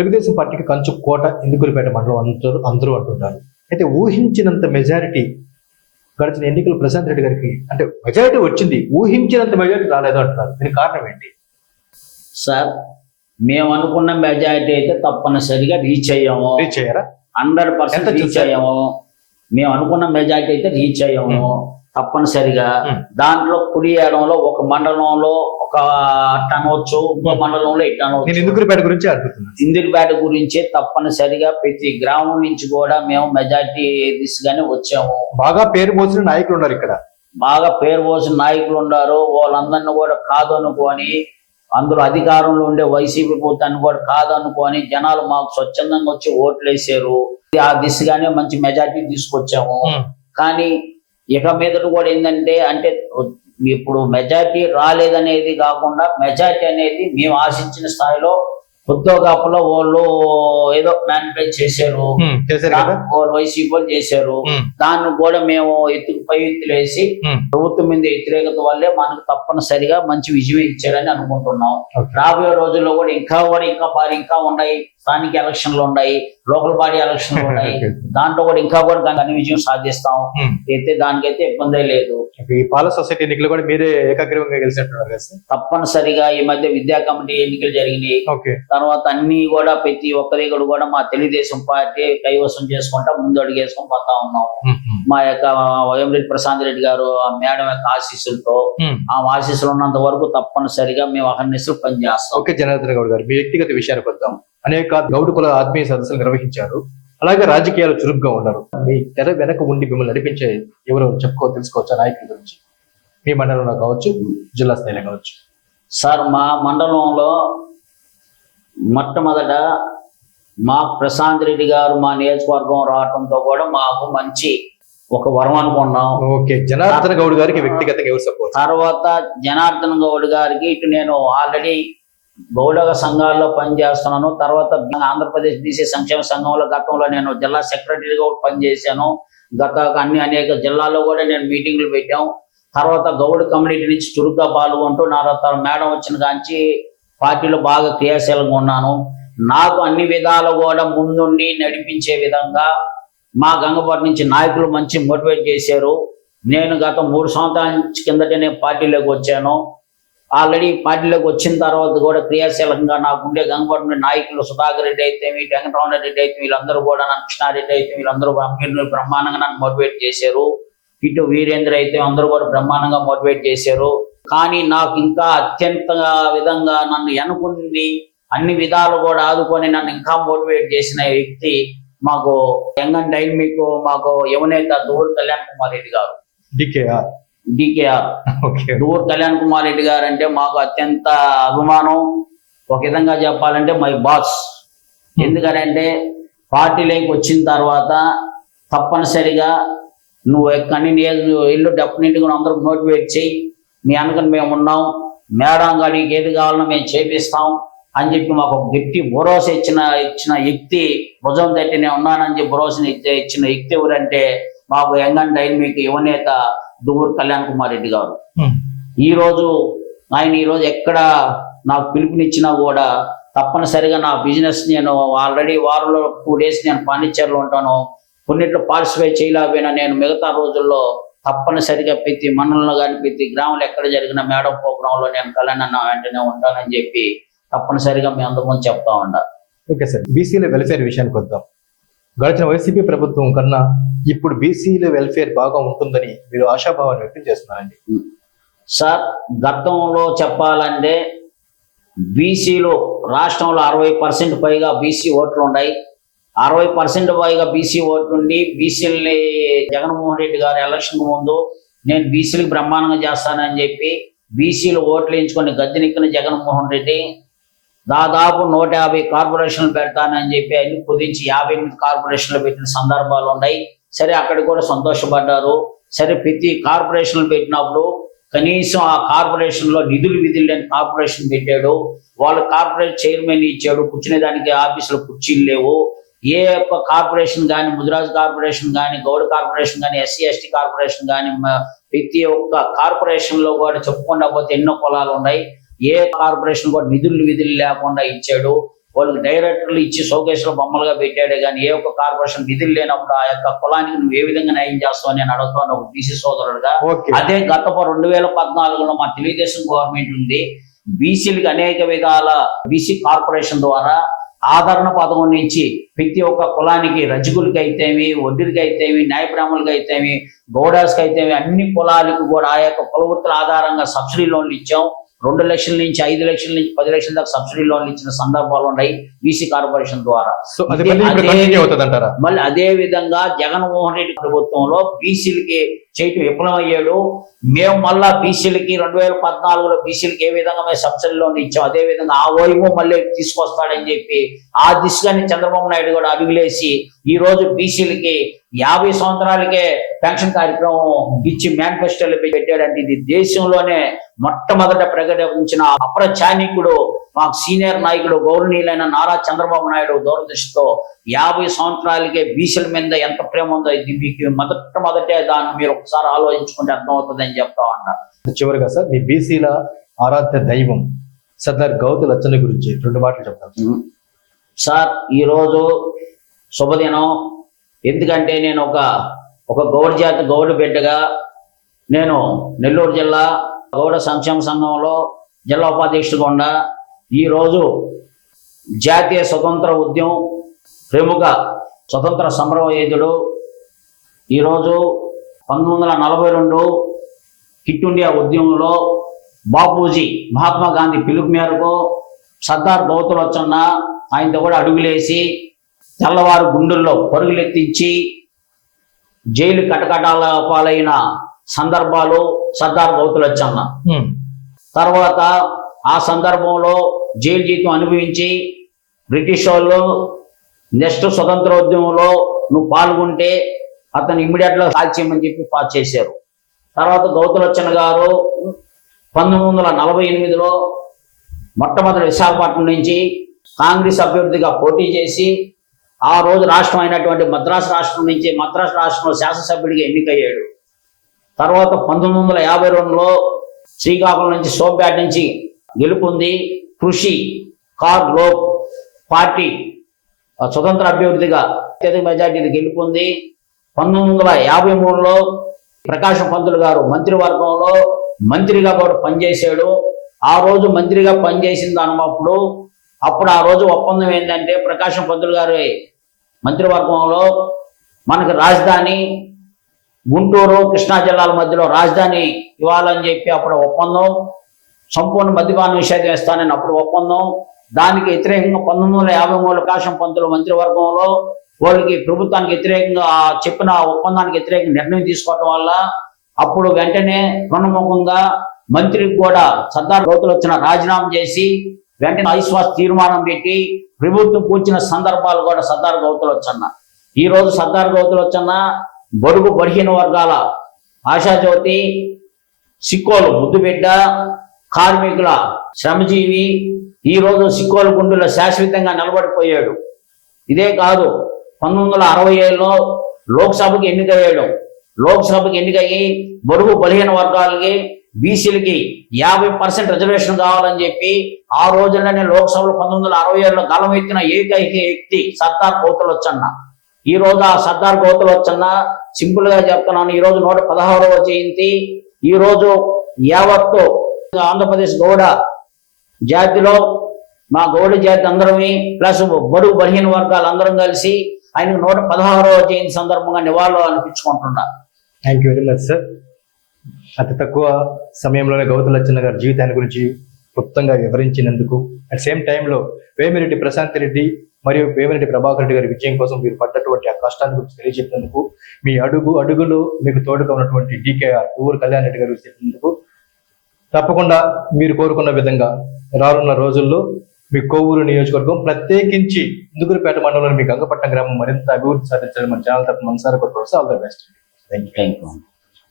తెలుగుదేశం పార్టీకి కంచు కోట ఇందుకూరుపేట మండలం అందరూ అంటున్నారు. అయితే ఊహించినంత మెజారిటీ గడిచిన ఎన్నికలు ప్రశాంత్ రెడ్డి గారికి అంటే మెజారిటీ వచ్చింది, ఊహించినంత మెజారిటీ రాలేదు అంటున్నారు. దీనికి కారణం ఏంటి సార్? మేము అనుకున్న మెజారిటీ అయితే తప్పనిసరిగా రీచ్ అయ్యాము. రీచ్ అయ్యారా? 100% రీచ్ అయ్యాము. మేము అనుకున్న మెజారిటీ అయితే రీచ్ అయ్యాము తప్పనిసరిగా. దాంట్లో కుడియాడంలో ఒక మండలంలో ఒక టనవచ్చు, ఇంకో మండలంలో ఇట్టనవచ్చు. ఇందుకూరుపేట గురించి అడుగుతున్నాను. ఇందుకూరుపేట గురించి తప్పనిసరిగా ప్రతి గ్రామం నుంచి కూడా మేము మెజారిటీ దిశగానే వచ్చాము. బాగా పేరు మోసిన నాయకులు ఉన్నారు ఇక్కడ, బాగా పేరు పోసిన నాయకులు ఉన్నారు. వాళ్ళందరినీ కూడా కాదు అనుకొని, అందులో అధికారంలో ఉండే వైసీపీ ప్రభుత్వాన్ని కూడా కాదు అనుకొని జనాలు మాకు స్వచ్ఛందంగా వచ్చి ఓట్లు వేసారు. ఆ దిశగానే మంచి మెజారిటీ తీసుకొచ్చాము. కానీ ఇక మీదట కూడా ఏంటంటే ఇప్పుడు మెజారిటీ రాలేదనేది కాకుండా మెజారిటీ అనేది మేము ఆశించిన స్థాయిలో ఉద్యోగాపులో వాళ్ళు ఏదో మ్యానిపులేట్ చేశారు, వాళ్ళు వైసీపీ వాళ్ళు చేశారు. దాన్ని కూడా మేము పై ఎత్తులేసి ప్రభుత్వం మీద వ్యతిరేకత వల్లే మనకు తప్పనిసరిగా మంచి విజయం ఇచ్చారని అనుకుంటున్నాం. రాబోయే రోజుల్లో కూడా ఇంకా ఉన్నాయి. స్థానిక ఎలక్షన్లు ఉన్నాయి, లోకల్ బాడీ ఎలక్షన్లు ఉన్నాయి. దాంట్లో కూడా ఘన విజయం సాధిస్తాం. అయితే దానికైతే ఇబ్బందే లేదు. ఈ పాల సొసైటీ ఎన్నికలు కూడా మీరే ఏకాగ్రీవంగా గెలిచినట్టున్నారు. తప్పనిసరిగా ఈ మధ్య విద్యా కమిటీ ఎన్నికలు జరిగినాయి. తర్వాత అన్ని కూడా ప్రతి ఒక్క దగ్గర కూడా మా తెలుగుదేశం పార్టీ కైవసం చేసుకుంటా ముందు అడుగు వేసుకొని పోతా ఉన్నాం. మా యొక్క వేమిరెడ్డి ప్రశాంత్ రెడ్డి గారు మేడం యొక్క ఆశీస్సులతో, ఆ ఆశీస్సులు ఉన్నంత వరకు తప్పనిసరిగా మేము అహర్నిశలు పనిచేస్తాం. ఓకే జనార్దన్ గౌడ్ గారు, మీ వ్యక్తిగత విషయానికి వద్దాం. అనేక గౌడు కుల ఆత్మీయ సదస్సులు నిర్వహించారు, అలాగే రాజకీయాలు చురుగ్గా ఉన్నారు. మీ తెర వెనక ఉండి మిమ్మల్ని నడిపించే ఎవరు తెలుసుకోవచ్చా నాయకుల గురించి? మీ మండలంలో కావచ్చు, జిల్లా స్థాయిలో కావచ్చు. సార్, మా మండలంలో మొట్టమొదట మా ప్రశాంత్ రెడ్డి గారు మా నియోజకవర్గం రావడంతో కూడా మాకు మంచి ఒక వరం అనుకున్నాం. ఓకే, జనార్దన్ గౌడ్ గారికి వ్యక్తిగతంగా ఎవరు సపోర్ట్? తర్వాత జనార్దన్ గౌడ్ గారికి ఇటు నేను ఆల్రెడీ గౌడ సంఘాల్లో పనిచేస్తున్నాను. తర్వాత ఆంధ్రప్రదేశ్ బీసీ సంక్షేమ సంఘంలో గతంలో నేను జిల్లా సెక్రటరీగా పనిచేశాను. అనేక జిల్లాల్లో కూడా నేను మీటింగ్లు పెట్టాం. తర్వాత గౌడ్ కమ్యూనిటీ నుంచి చురుగ్గా పాల్గొంటూ మేడం వచ్చిన కాంచి పార్టీలో బాగా క్రియాశీలంగా ఉన్నాను. నాకు అన్ని విధాలు కూడా ముందుండి నడిపించే విధంగా మా గంగపాటి నుంచి నాయకులు మంచి మోటివేట్ చేశారు. నేను గత 3 సంవత్సరాల కిందటే నేను పార్టీలోకి వచ్చాను. ఆల్రెడీ పార్టీలోకి వచ్చిన తర్వాత కూడా క్రియాశీలంగా నాకుండే గంగపాటి నాయకులు సుధాకర్ రెడ్డి అయితే, వెంకటరమణ రెడ్డి అయితే, వీళ్ళందరూ కూడా కృష్ణారెడ్డి అయితే, వీళ్ళందరూ బ్రహ్మాండంగా నన్ను మోటివేట్ చేశారు. ఇటు వీరేంద్ర అయితే అందరూ కూడా బ్రహ్మాండంగా మోటివేట్ చేశారు. కానీ నాకు ఇంకా అత్యంత విధంగా నన్ను ఎన్నుకుంది, అన్ని విధాలు కూడా ఆదుకొని నన్ను ఇంకా మోటివేట్ చేసిన వ్యక్తి మాకు మాకు యువనేత దూర్ కళ్యాణ్ కుమార్ రెడ్డి గారు, డికేఆర్. దూర్ కళ్యాణ్ కుమార్ రెడ్డి గారు అంటే మాకు అత్యంత అభిమానం. ఒక విధంగా చెప్పాలంటే మై బాస్. ఎందుకంటే పార్టీలోకి వచ్చిన తర్వాత తప్పనిసరిగా నువ్వు ఇల్లు డెఫినెట్గా అందరూ మోటివేట్ చేయి, మీ అనుకుని మేము ఉన్నాం, మేడం గారికి ఏది కావాలన్నా మేము చేపిస్తాం అని చెప్పి మాకు గట్టి భరోసా ఇచ్చిన వ్యక్తి, భుజం తట్టి నేను ఉన్నానని చెప్పి భరోసా ఇచ్చిన వ్యక్తి ఎవరంటే మాకు మీకు యువనేత దూర్ కళ్యాణ్ కుమార్ రెడ్డి గారు. ఆయన ఈరోజు ఎక్కడ నాకు పిలుపునిచ్చినా కూడా తప్పనిసరిగా నా బిజినెస్ నేను ఆల్రెడీ వారంలో 2 days నేను పాండిచ్చేరిలో ఉంటాను. కొన్నిట్లో పార్టిసిపేట్ చేయలేకపోయినా నేను మిగతా రోజుల్లో తప్పనిసరిగా ప్రతి మండలంలో కానీ ప్రతి గ్రామంలో ఎక్కడ జరిగిన మేడం ప్రోగ్రాంలో నేను కళ్యాణ్ అన్న వెంటనే ఉంటానని చెప్పి తప్పనిసరిగా మేము అందరం చెప్తా ఉండాలి. ఓకే సార్, బీసీల వెల్ఫేర్ విషయానికి వద్దాం. గడిచిన వైసీపీ ప్రభుత్వం కన్నా ఇప్పుడు బీసీల వెల్ఫేర్ బాగా ఉంటుందని మీరు ఆశాభావాన్ని వ్యక్తం చేస్తున్నారండి. సార్, గతంలో చెప్పాలంటే బీసీలో రాష్ట్రంలో 60% పైగా బీసీ ఓట్లు ఉన్నాయి. 60% పైగా బీసీ ఓట్లు ఉండి బీసీలని జగన్మోహన్ రెడ్డి గారు ఎలక్షన్ ముందు నేను బీసీలకు బ్రహ్మాండంగా చేస్తానని చెప్పి బీసీలు ఓట్లు వేయించుకొని గద్దెనెక్కిన జగన్మోహన్ రెడ్డి దాదాపు 150 కార్పొరేషన్లు పెడతానని చెప్పి అన్ని కుదించి 58 కార్పొరేషన్లు పెట్టిన సందర్భాలు ఉన్నాయి. సరే, అక్కడికి కూడా సంతోషపడ్డారు. సరే, ప్రతి కార్పొరేషన్లు పెట్టినప్పుడు కనీసం ఆ కార్పొరేషన్ లో నిధులు విధులు లేని కార్పొరేషన్ పెట్టాడు. వాళ్ళు కార్పొరేట్ చైర్మన్ ఇచ్చాడు, కూర్చునేదానికి ఆఫీసులో కుర్చీలు లేవు. ఏ ఒక్క కార్పొరేషన్ కానీ, ముదిరాజ్ కార్పొరేషన్ కానీ, గౌడ కార్పొరేషన్ కానీ, ఎస్సీ ఎస్టీ కార్పొరేషన్ కానీ, ప్రతి ఒక్క కార్పొరేషన్ లో కూడా చెప్పుకుండా పోతే ఎన్నో కులాలు ఉన్నాయి. ఏ కార్పొరేషన్ కూడా నిధులు విధులు లేకుండా ఇచ్చాడు. వాళ్ళకి డైరెక్టర్లు ఇచ్చి షోకేసులో బొమ్మలుగా పెట్టాడే కానీ ఏ ఒక్క కార్పొరేషన్ నిధులు లేనప్పుడు ఆ యొక్క కులానికి నువ్వు ఏ విధంగా న్యాయం చేస్తావు అని నేను అడుగుతాను ఒక బీసీ సోదరుడుగా. ఓకే. అదే గత 2014లో మా తెలుగుదేశం గవర్నమెంట్ ఉంది. బీసీలకు అనేక విధాల బీసీ కార్పొరేషన్ ద్వారా ఆదరణ పథకం నుంచి ప్రతి ఒక్క కులానికి రజకులకి అయితేమి, వడ్డీలకి అయితేమి, న్యాయ బ్రాహ్మణులకి అయితేమి, గౌడాస్కి అయితేమి అన్ని కులాలకు కూడా ఆ యొక్క కులవృత్తుల ఆధారంగా సబ్సిడీ లోన్లు ఇచ్చాం. 2 లక్షల నుంచి 5 లక్షల నుంచి 10 లక్షల దాకా సబ్సిడీ లోన్లు ఇచ్చిన సందర్భాలు ఉన్నాయి బీసీ కార్పొరేషన్ ద్వారా. సో అది మళ్ళీ ఇప్పుడు కంటిన్యూ అవుతుందంటారా? మళ్ళీ అదే విధంగా జగన్మోహన్ రెడ్డి ప్రభుత్వంలో బీసీలకి చేయటం విఫలమయ్యాడు. మేము మళ్ళా బీసీలకి 2014లో బీసీలకి ఏ విధంగా మేము సబ్సిడీ లోన్ ఇచ్చాం అదే విధంగా ఆ వైపు మళ్ళీ తీసుకొస్తాడని చెప్పి ఆ దిశగానే చంద్రబాబు నాయుడు కూడా అడుగులేసి ఈ రోజు బీసీలకి 50 సంవత్సరాలకే పెన్షన్ కార్యక్రమం ఇచ్చి మేనిఫెస్టోలో పెట్టాడంటే ఇది దేశంలోనే మొట్టమొదట ప్రకటించిన అప్రచానికుడు మాకు సీనియర్ నాయకుడు గౌరవనీయులైన నారా చంద్రబాబు నాయుడు దూరదృష్టితో 50 సంవత్సరాలకే బీసీల మీద ఎంత ప్రేమ ఉందో ఇది మీకు మొదటే దాన్ని మీరు ఒకసారి ఆలోచించుకుంటే అర్థమవుతుంది అని చెప్తా ఉంటారు. చివరిగా సార్ మీ బీసీల ఆరాధ్య దైవం సర్దార్ గౌతు లచ్చన్న గురించి 2 మాటలు చెప్తాను సార్. ఈరోజు శుభదినం. ఎందుకంటే నేను ఒక గౌడ జాతి గౌడ బిడ్డగా నేను నెల్లూరు జిల్లా గౌడ సంక్షేమ సంఘంలో జిల్లా ఉపాధ్యక్షుడిగా ఉండా ఈరోజు జాతీయ స్వతంత్ర ఉద్యమం ప్రముఖ స్వతంత్ర సమరయోధుడు ఈరోజు 1942 క్విట్ ఇండియా ఉద్యమంలో బాపూజీ మహాత్మా గాంధీ పిలుపు మేరకు సర్దార్ గౌతు లచ్చన్న ఆయనతో కూడా అడుగులేసి తెల్లవారు గుండెల్లో పరుగులెత్తించి జైలు కటకటాల పాలైన సందర్భాలు సర్దార్ గౌతు లచ్చన్న. తర్వాత ఆ సందర్భంలో జైలు జీతం అనుభవించి బ్రిటిష్ వాళ్ళు నెక్స్ట్ స్వతంత్రోద్యమంలో నువ్వు పాల్గొంటే అతను ఇమ్మీడియట్గా కాల్చేయమని చెప్పి పాస్ చేశారు. తర్వాత గౌతు లచ్చన్న గారు 1948లో మొట్టమొదటి విశాఖపట్నం నుంచి కాంగ్రెస్ అభ్యర్థిగా పోటీ చేసి ఆ రోజు రాష్ట్రం అయినటువంటి మద్రాసు రాష్ట్రం నుంచి మద్రాసు రాష్ట్రంలో శాసనసభ్యుడిగా ఎన్నికయ్యాడు. తర్వాత 1952లో శ్రీకాకుళం నుంచి సోంపేట నుంచి గెలుపొంది కృషి కార్ లోక్ పార్టీ స్వతంత్ర అభ్యర్థిగా అత్యధిక మెజార్టీ గెలుపొంది 1953లో ప్రకాశం పంతులు గారు మంత్రివర్గంలో మంత్రిగా కూడా పనిచేశాడు. ఆ రోజు మంత్రిగా పనిచేసింది అన్నప్పుడు ఆ రోజు ఒప్పందం ఏంటంటే ప్రకాశం పంతులు గారి మంత్రివర్గంలో మనకి రాజధాని గుంటూరు కృష్ణా జిల్లాల మధ్యలో రాజధాని ఇవ్వాలని చెప్పి అప్పుడు ఒప్పందం, సంపూర్ణ మద్యపాన నిషేధం ఇస్తానని అప్పుడు ఒప్పందం. దానికి వ్యతిరేకంగా 1953 ప్రకాశం పంతులు మంత్రివర్గంలో వాళ్ళకి ప్రభుత్వానికి వ్యతిరేకంగా చెప్పిన ఒప్పందానికి వ్యతిరేకంగా నిర్ణయం తీసుకోవటం వల్ల అప్పుడు వెంటనే రుణముఖంగా మంత్రికి కూడా సర్దార్ గౌతు లచ్చన్న రాజీనామా చేసి వెంటనే అవిశ్వాస తీర్మానం పెట్టి ప్రభుత్వం కూర్చిన సందర్భాలు కూడా సర్దార్ గౌతు లచ్చన్న. ఈ రోజు సర్దార్ గౌతు లచ్చన్న బడుగు బలహీన వర్గాల ఆశాజ్యోతి, సిక్కోలు ముద్దుబిడ్డ, కార్మికుల శ్రమజీవి ఈ రోజు సిక్కోలు గుండెలో శాశ్వతంగా నిలబడిపోయాడు. ఇదే కాదు 1967లో లోక్సభకి ఎన్నికయ్యాడు. లోక్సభకి ఎన్నికయ్యి బడుగు బలహీన వర్గాలకి బీసీలకి 50% రిజర్వేషన్ కావాలని చెప్పి ఆ రోజుల్లోనే లోక్సభలో 1967లో గలం ఎత్తిన ఏకైక వ్యక్తి సర్దార్ గౌతు లచ్చన్న. ఈ రోజు ఆ సర్దార్ గౌతు లచ్చన్న సింపుల్ గా చెప్తున్నాను, ఈ రోజు 116వ జయంతి. ఈ రోజు యావత్తు ఆంధ్రప్రదేశ్ గౌడ జాతిలో మా గౌడ జాతి అందరమే ప్లస్ బడుగు బలహీన వర్గాలు అందరం కలిసి ఆయనకు 116వ జయంతి సందర్భంగా నివాళులు అనిపించుకుంటున్నారు. Thank you very much sir. అతి తక్కువ సమయంలోనే గౌతు లచ్చన్న గారి జీవితాన్ని గురించి క్లుప్తంగా వివరించినందుకు, అట్ సేమ్ టైంలో వేమిరెడ్డి ప్రశాంత్ రెడ్డి మరియు వేమిరెడ్డి ప్రభాకర్ రెడ్డి గారి విజయం కోసం మీరు పడ్డటువంటి ఆ కష్టాన్ని గురించి తెలియజెప్పినందుకు, మీ అడుగులో మీకు తోడుగా ఉన్నటువంటి DKR ఊరు కళ్యాణ్ రెడ్డి గారు చెప్పినందుకు, తప్పకుండా మీరు కోరుకున్న విధంగా రానున్న రోజుల్లో మీ కొవ్వూరు నియోజకవర్గం ప్రత్యేకించి ఇందుకూరుపేట మండలంలోని మీ గంగపట్నం గ్రామం మరింత అభివృద్ధి సాధించాలని మన ఛానల్ తరఫున మనసారా కోరుకోవచ్చు. All the best. Thank you.